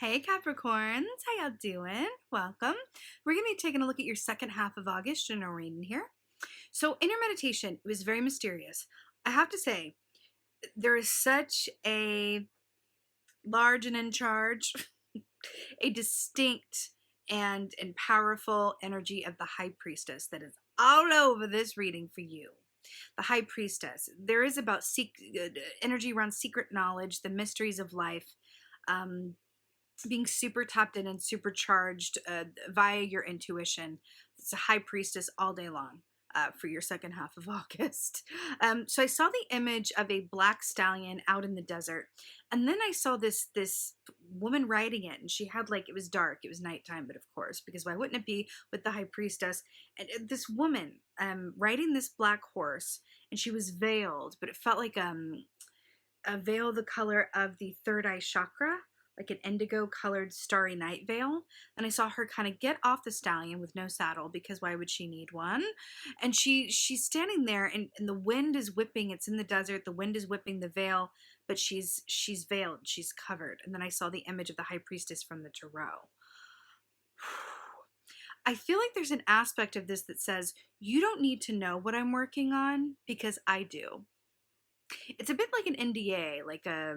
Hey Capricorns, how y'all doing? Welcome. We're going to be taking a look at your second half of August general reading here. So in your meditation, it was very mysterious. I have to say, there is such a large and in charge, a distinct and powerful energy of the High Priestess that is all over this reading for you. The High Priestess. There is about energy around secret knowledge, the mysteries of life, being super tapped in and supercharged via your intuition. It's a High Priestess all day long for your second half of August. So I saw the image of a black stallion out in the desert, and then I saw this woman riding it, and she had, like, it was dark, it was nighttime, but of course, because why wouldn't it be with the High Priestess? And this woman riding this black horse, and she was veiled, but it felt like a veil the color of the third eye chakra, like an indigo colored starry night veil. And I saw her kind of get off the stallion with no saddle, because why would she need one? And she's standing there, and the wind is whipping. It's in the desert. The wind is whipping the veil, but she's veiled. She's covered. And then I saw the image of the High Priestess from the tarot. I feel like there's an aspect of this that says, you don't need to know what I'm working on because I do. It's a bit like an NDA, like a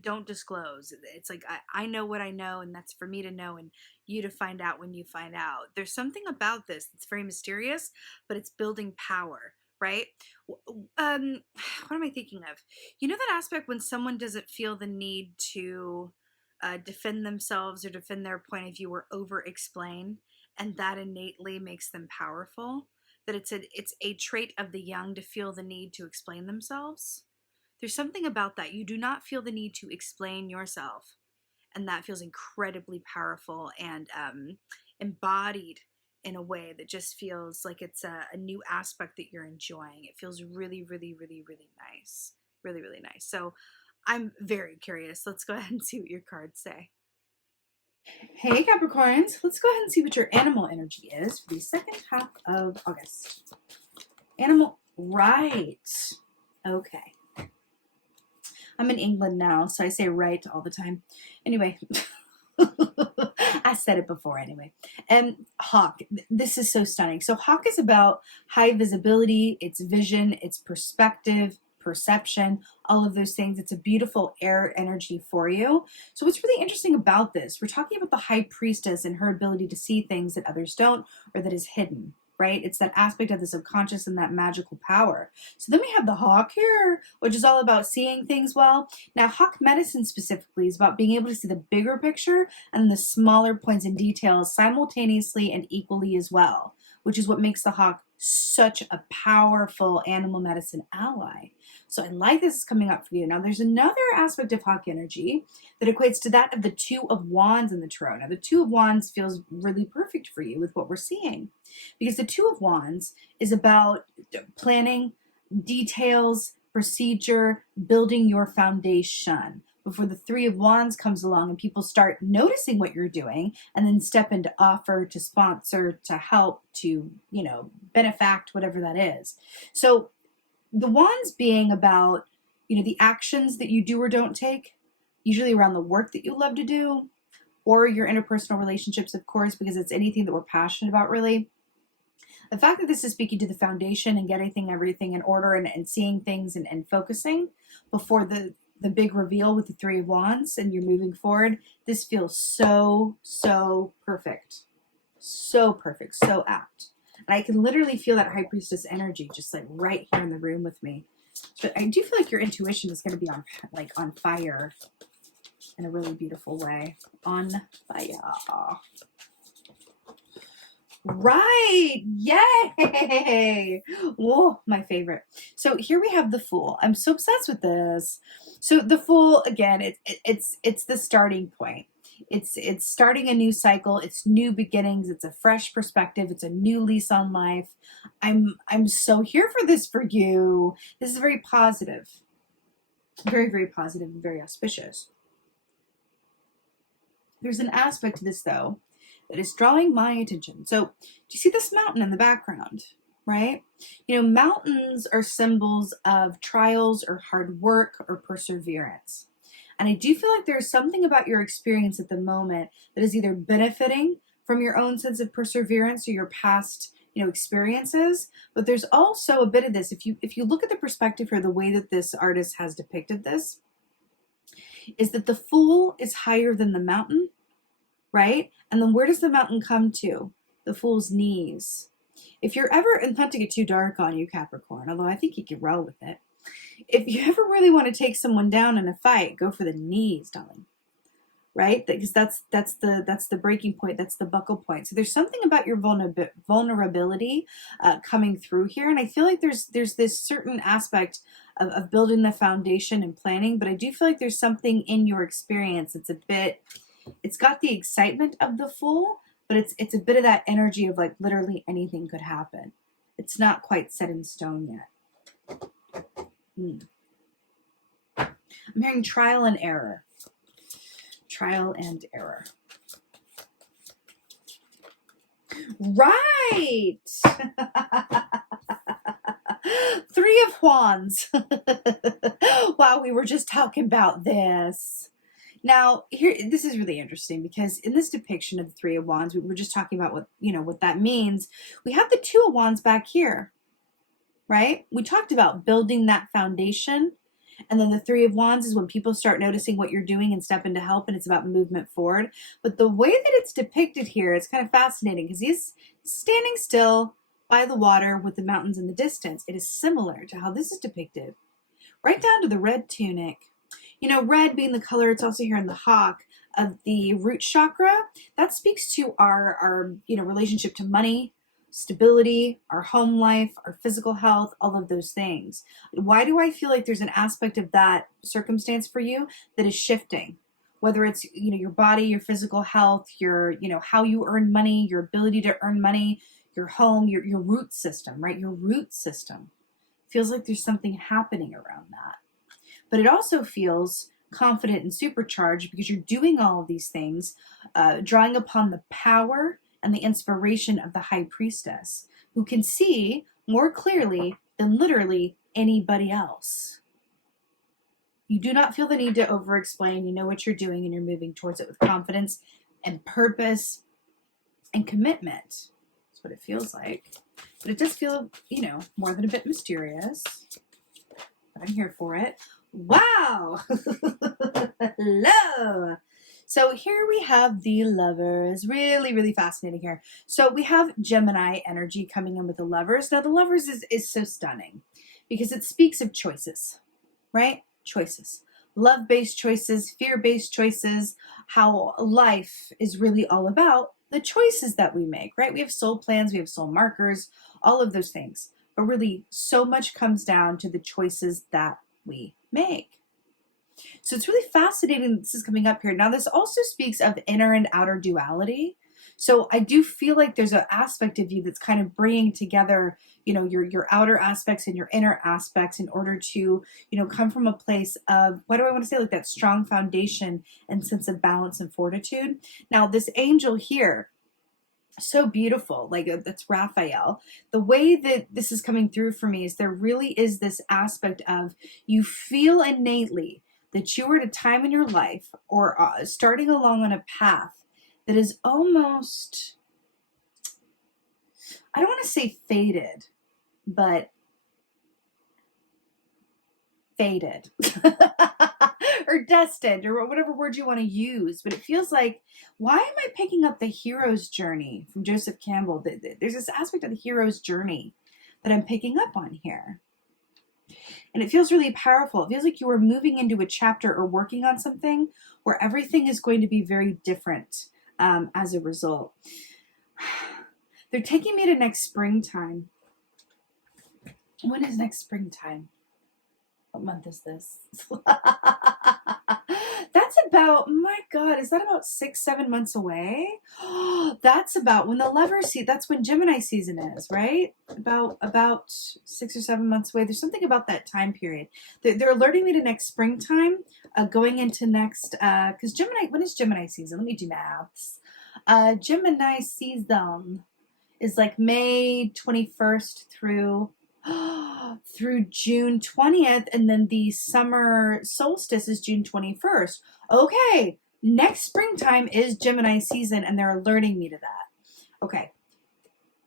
don't disclose. It's like I know what I know, and that's for me to know and you to find out when you find out. There's something about this that's very mysterious, but it's building power, right? What am I thinking of? You know that aspect when someone doesn't feel the need to defend themselves or defend their point of view or over explain, and that innately makes them powerful? That it's a trait of the young to feel the need to explain themselves. There's something about that. You do not feel the need to explain yourself, and that feels incredibly powerful and embodied in a way that just feels like it's a new aspect that you're enjoying. It feels really, really, really, really nice. Really, really nice. So I'm very curious. Let's go ahead and see what your cards say. Hey Capricorns, let's go ahead and see what your animal energy is for the second half of August. Animal, right. Okay. I'm in England now, so I say right all the time. Anyway, I said it before anyway. And hawk, this is so stunning. So hawk is about high visibility, it's vision, it's perspective, perception, all of those things. It's a beautiful air energy for you. So what's really interesting about this, we're talking about the High Priestess and her ability to see things that others don't, or that is hidden, right? It's that aspect of the subconscious and that magical power. So then we have the hawk here, which is all about seeing things well. Now, hawk medicine specifically is about being able to see the bigger picture and the smaller points and details simultaneously and equally as well, which is what makes the hawk such a powerful animal medicine ally. So I like this coming up for you. Now, there's another aspect of hawk energy that equates to that of the Two of Wands in the tarot. Now, the Two of Wands feels really perfect for you with what we're seeing, because the Two of Wands is about planning, details, procedure, building your foundation before the Three of Wands comes along and people start noticing what you're doing and then step in to offer, to sponsor, to help, to, benefact, whatever that is. So the Wands being about, the actions that you do or don't take, usually around the work that you love to do, or your interpersonal relationships, of course, because it's anything that we're passionate about, really. The fact that this is speaking to the foundation and getting everything in order and seeing things and focusing before the big reveal with the Three of Wands and you're moving forward, this feels so, so perfect. So perfect, so apt. And I can literally feel that High Priestess energy just like right here in the room with me. But I do feel like your intuition is going to be on fire in a really beautiful way. On fire. Right. Yay. Whoa, my favorite. So here we have the Fool. I'm so obsessed with this. So the Fool, again, it's the starting point. It's starting a new cycle. It's new beginnings. It's a fresh perspective. It's a new lease on life. I'm so here for this for you. This is very positive. Very, very positive and very auspicious. There's an aspect to this, though, that is drawing my attention. So, do you see this mountain in the background, right? Mountains are symbols of trials or hard work or perseverance. And I do feel like there's something about your experience at the moment that is either benefiting from your own sense of perseverance or your past, experiences. But there's also a bit of this. If you look at the perspective here, the way that this artist has depicted this is that the Fool is higher than the mountain, right? And then where does the mountain come to? The Fool's knees. If you're ever, and not to get too dark on you, Capricorn, although I think you can roll with it. If you ever really want to take someone down in a fight, go for the knees, darling. Right? Because that's the breaking point. That's the buckle point. So there's something about your vulnerability coming through here, and I feel like there's this certain aspect of building the foundation and planning. But I do feel like there's something in your experience. It's got the excitement of the Fool, but it's a bit of that energy of like literally anything could happen. It's not quite set in stone yet. I'm hearing trial and error. Trial and error. Right. Three of Wands. Wow, we were just talking about this. Now, here, this is really interesting because in this depiction of the Three of Wands, we were just talking about what that means. We have the Two of Wands back here, right? We talked about building that foundation. And then the Three of Wands is when people start noticing what you're doing and step in to help, and it's about movement forward. But the way that it's depicted here, it's kind of fascinating because he's standing still by the water with the mountains in the distance. It is similar to how this is depicted. Right down to the red tunic. Red being the color, it's also here in the hawk of the root chakra. That speaks to our relationship to money, stability, our home life, our physical health, all of those things. Why do I feel like there's an aspect of that circumstance for you that is shifting? Whether it's, your body, your physical health, your, how you earn money, your ability to earn money, your home, your root system, right? Your root system feels like there's something happening around that. But it also feels confident and supercharged because you're doing all of these things, drawing upon the power and the inspiration of the High Priestess, who can see more clearly than literally anybody else. You do not feel the need to over-explain. You know what you're doing, and you're moving towards it with confidence and purpose and commitment. That's what it feels like. But it does feel, more than a bit mysterious. But I'm here for it. Wow! Hello! So here we have the Lovers. Really, really fascinating here. So we have Gemini energy coming in with the Lovers. Now the Lovers is so stunning because it speaks of choices, right? Choices. Love-based choices, fear-based choices, how life is really all about the choices that we make, right? We have soul plans, we have soul markers, all of those things. But really, so much comes down to the choices that we make. So it's really fascinating that this is coming up here. Now, this also speaks of inner and outer duality. So I do feel like there's an aspect of you that's kind of bringing together, your outer aspects and your inner aspects in order to, come from a place of, what do I want to say, like that strong foundation and sense of balance and fortitude. Now, this angel here, so beautiful, like that's Raphael. The way that this is coming through for me is there really is this aspect of you feel innately that you are at a time in your life or starting along on a path that is almost, I don't want to say faded, but faded or destined or whatever word you want to use. But it feels like, why am I picking up the hero's journey from Joseph Campbell? There's this aspect of the hero's journey that I'm picking up on here. And it feels really powerful. It feels like you are moving into a chapter or working on something where everything is going to be very different as a result. They're taking me to next springtime. When is next springtime? What month is this? That's about, my God, is that about 6-7 months away? That's about when the Lovers that's when Gemini season is, right? About 6 or 7 months away. There's something about that time period. They're alerting me to next springtime, going into next, because Gemini, when is Gemini season? Let me do maths. Gemini season is like May 21st through through June 20th, and then the summer solstice is June 21st. Okay, next springtime is Gemini season, and they're alerting me to that. Okay,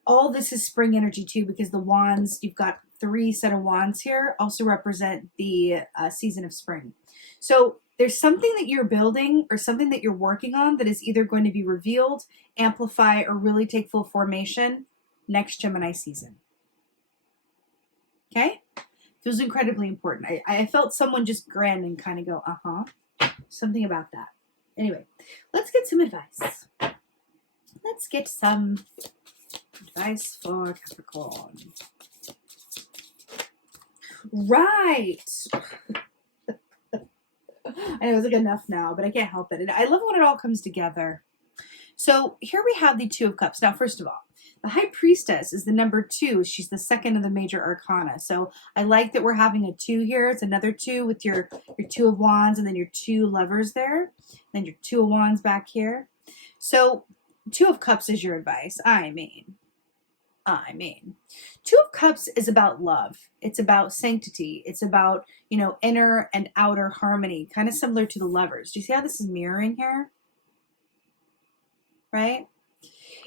all this is spring energy too, because the wands, you've got 3 set of wands here, also represent the season of spring. So there's something that you're building or something that you're working on that is either going to be revealed, amplify, or really take full formation next Gemini season. Okay? Feels incredibly important. I felt someone just grin and kind of go, something about that. Anyway, let's get some advice. Let's get some advice for Capricorn. Right. I know it's like enough now, but I can't help it. And I love when it all comes together. So here we have the 2 of Cups. Now, first of all, the High Priestess is the number 2. She's the second of the major arcana. So I like that we're having a 2 here. It's another 2 with your 2 of Wands and then your 2 lovers there. Then your 2 of Wands back here. So 2 of Cups is your advice. I mean, 2 of Cups is about love. It's about sanctity. It's about, inner and outer harmony, kind of similar to the lovers. Do you see how this is mirroring here? Right?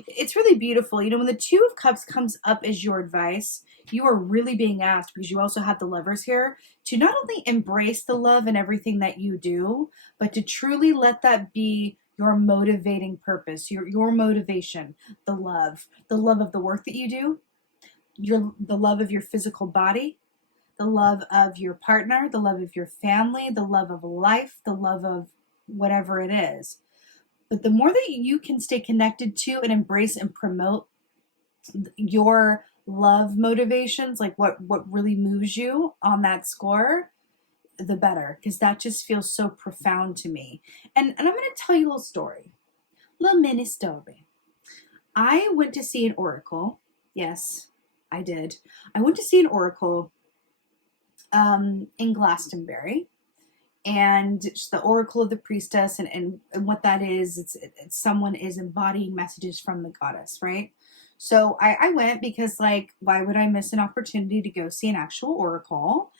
It's really beautiful. When the 2 of Cups comes up as your advice, you are really being asked, because you also have the lovers here, to not only embrace the love in everything that you do, but to truly let that be your motivating purpose, your motivation, the love of the work that you do, the love of your physical body, the love of your partner, the love of your family, the love of life, the love of whatever it is. But the more that you can stay connected to and embrace and promote your love motivations, like what really moves you on that score, the better, because that just feels so profound to me. And I'm going to tell you a little mini story. I went to see an oracle. Yes, I did. I went to see an oracle in Glastonbury, and it's the oracle of the priestess, and what that is, it's someone is embodying messages from the goddess, right? So I went because, like, why would I miss an opportunity to go see an actual oracle?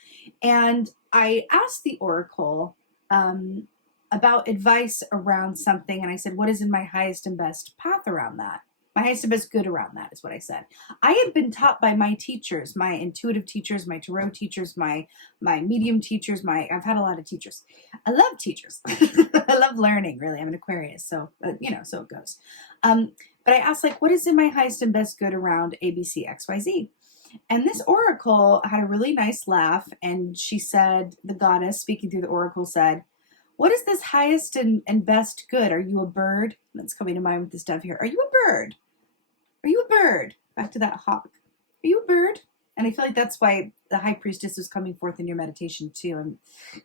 And I asked the oracle about advice around something, and I said, what is in my highest and best path around that? My highest and best good around that is what I said. I had been taught by my teachers, my intuitive teachers, my tarot teachers, my medium teachers, I've had a lot of teachers. I love teachers. I love learning, really. I'm an Aquarius, so, so it goes. But I asked, like, what is in my highest and best good around ABC, XYZ? And this oracle had a really nice laugh, and she said, the goddess speaking through the oracle said, what is this highest and best good? Are you a bird? That's coming to mind with this dove here. Are you a bird? Are you a bird? Back to that hawk. Are you a bird? And I feel like that's why the High Priestess is coming forth in your meditation too. And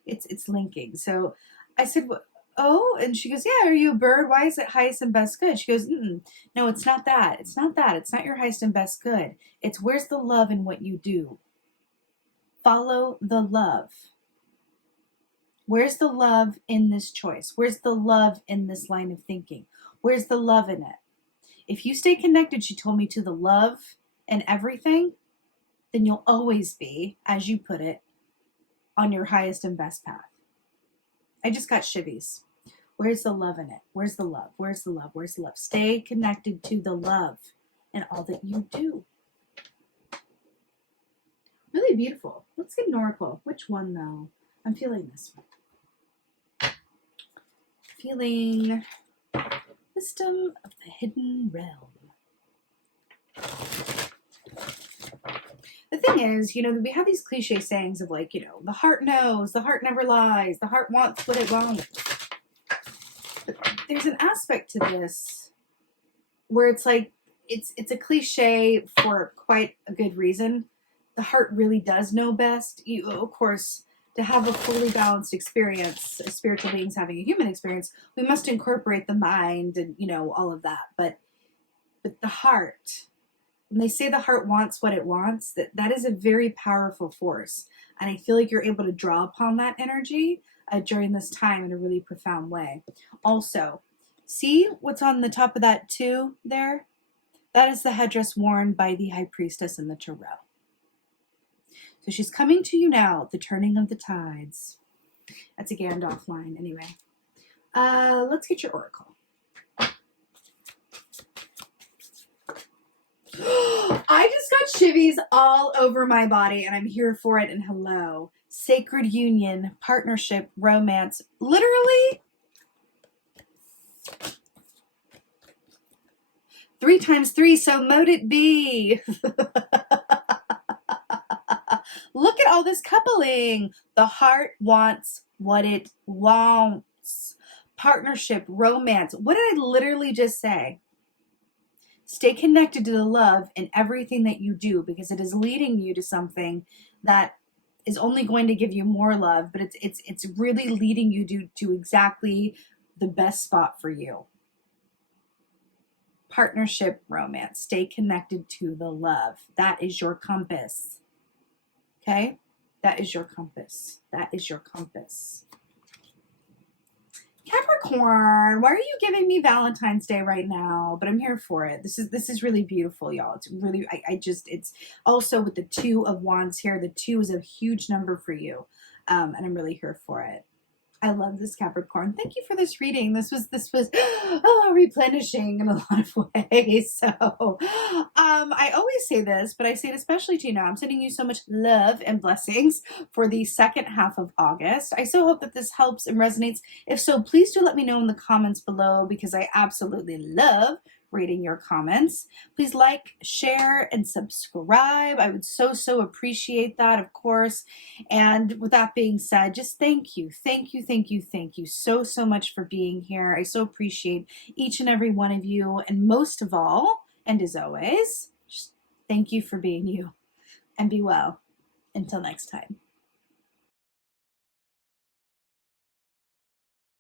it's linking. So I said, oh, and she goes, yeah, are you a bird? Why is it highest and best good? She goes, no, it's not that. It's not that. It's not your highest and best good. It's where's the love in what you do. Follow the love. Where's the love in this choice? Where's the love in this line of thinking? Where's the love in it? If you stay connected, she told me, to the love and everything, then you'll always be, as you put it, on your highest and best path. I just got shivvies. Where's the love in it? Where's the love? Where's the love? Where's the love? Stay connected to the love in all that you do. Really beautiful. Let's get an oracle. Which one, though? I'm feeling this one. Feeling Wisdom of the Hidden Realm. The thing is, we have these cliche sayings of, like, the heart knows, the heart never lies, the heart wants what it wants. But there's an aspect to this where it's like, it's a cliche for quite a good reason. The heart really does know best. You, of course, to have a fully balanced experience, as spiritual beings having a human experience, we must incorporate the mind and, all of that. But the heart, when they say the heart wants what it wants, that is a very powerful force. And I feel like you're able to draw upon that energy during this time in a really profound way. Also, see what's on the top of that 2 there? That is the headdress worn by the High Priestess in the Tarot. So she's coming to you now, the turning of the tides. That's a Gandalf line, anyway. Let's get your oracle. I just got shivvies all over my body, and I'm here for it, and hello. Sacred union, partnership, romance. Literally 3 times 3, so mote it be. Look at all this coupling. The heart wants what it wants. Partnership, romance. What did I literally just say? Stay connected to the love in everything that you do, because it is leading you to something that is only going to give you more love, but it's really leading you to exactly the best spot for you. Partnership, romance. Stay connected to the love. That is your compass. Okay? That is your compass. That is your compass. Capricorn, why are you giving me Valentine's Day right now? But I'm here for it. This is really beautiful, y'all. It's really, it's also with the 2 of Wands here. The 2 is a huge number for you. And I'm really here for it. I love this, Capricorn. Thank you for this reading. This was replenishing in a lot of ways. So I always say this, but I say it especially to you now. I'm sending you so much love and blessings for the second half of August. I so hope that this helps and resonates. If so, please do let me know in the comments below, because I absolutely love reading your comments. Please like, share, and subscribe. I would so appreciate that, of course. And with that being said, just thank you so much for being here. I so appreciate each and every one of you. And most of all, and as always, just thank you for being you. And be well. Until next time.